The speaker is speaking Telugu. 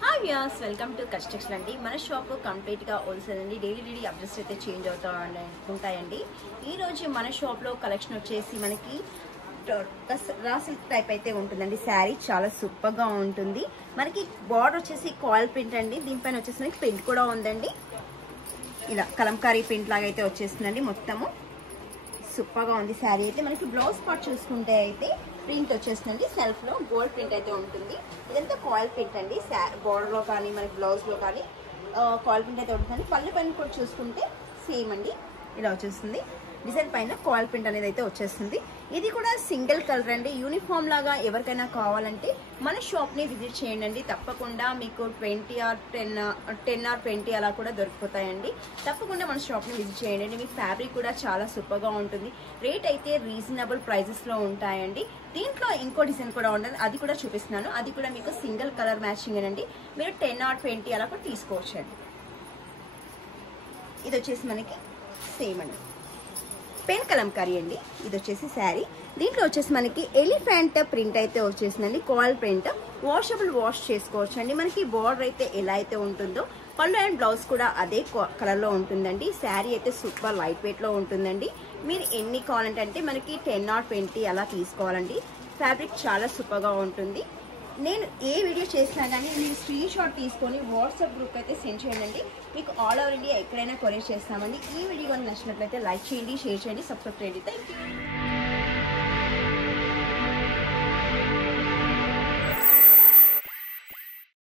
హాయ్ వ్యూయర్స్, వెల్కమ్ టు కస్టెక్స్ అండి. మన షాప్ కంప్లీట్ గా హోల్సేల్ అండి. డైలీ అప్డేట్స్ అయితే చేంజ్ అవుతూ ఉంటాయండి. ఈ రోజు మన షాప్ లో కలెక్షన్ వచ్చేసి మనకి రా సిల్క్ టైప్ అయితే ఉంటుందండి. శారీ చాలా సూపర్ గా ఉంటుంది. మనకి బార్డర్ వచ్చేసి కాయిల్ ప్రింట్ అండి. దీనిపైన వచ్చేసి మనకి ప్రింట్ కూడా ఉందండి. ఇలా కలంకారీ ప్రింట్ లాగా అయితే వచ్చేస్తుందండి. మొత్తము సూపర్ గా ఉంది శారీ అయితే. మనకి బ్లౌజ్ పార్ట్ చూసుకుంటే అయితే ప్రింట్ వచ్చేస్తుందండి. సెల్ఫ్ లో గోల్డ్ ప్రింట్ అయితే ఉంటుంది. ఇదంతా కాయిల్ ప్రింట్ అండి. బోర్డర్ లో కానీ మనకి బ్లౌజ్ లో కానీ కాయిల్ ప్రింట్ అయితే ఉంటుందండి. పళ్ళు పైన కూడా చూసుకుంటే సేమ్ అండి. ఇలా వచ్చేస్తుంది. డిజైన్ పైన కాయిల్ ప్రింట్ అనేది అయితే వచ్చేస్తుంది. ఇది కూడా సింగిల్ కలర్ అండి. యూనిఫామ్ లాగా ఎవరికైనా కావాలంటే మన షాప్ ని విజిట్ చేయండి. తప్పకుండా మీకు 10 or 20 అలా కూడా దొరికిపోతాయండి. తప్పకుండా మన షాప్ ని విజిట్ చేయండి. మీ ఫ్యాబ్రిక్ కూడా చాలా సూపర్ గా ఉంటుంది. రేట్ అయితే రీజనబుల్ ప్రైజెస్ లో ఉంటాయండి. దీంట్లో ఇంకో డిజైన్ కూడా ఉంటుంది, అది కూడా చూపిస్తున్నాను. అది కూడా మీకు సింగిల్ కలర్ మ్యాచింగ్ అండి. మీరు 10 or 20 అలా కూడా తీసుకోవచ్చండి. ఇది వచ్చేసి మనకి సేమ్ అండి, పెన్ కలంకారీ అండి. ఇది వచ్చేసి శారీ. దీంట్లో వచ్చేసి మనకి ఎలిఫెంట్ ప్రింట్ అయితే వచ్చేసిందండి. కాయిల్ ప్రింట్ వాషబుల్ వాష్ చేసుకోవచ్చు అండి. మనకి బార్డర్ అయితే ఎలా అయితే ఉంటుందో పళ్ళు అండ్ బ్లౌజ్ కూడా అదే కలర్ లో ఉంటుందండి. శారీ అయితే సూపర్ లైట్ వెయిట్ లో ఉంటుందండి. మీరు ఎన్ని కావాలంటే మనకి 10 or 20 అలా తీసుకోవాలండి. ఫ్యాబ్రిక్ చాలా సూపర్ గా ఉంటుంది. నేను ఏ వీడియో చేసినా కానీ మీరు స్క్రీన్ షాట్ తీసుకొని వాట్సాప్ గ్రూప్ అయితే సెండ్ చేయండి. మీకు ఆల్ ఓవర్ ఇండియా ఎక్కడైనా కొరియర్ చేస్తామండి. ఈ వీడియో నచ్చినట్లయితే లైక్ చేయండి, షేర్ చేయండి, సబ్స్క్రైబ్ చేయండి. Thank you.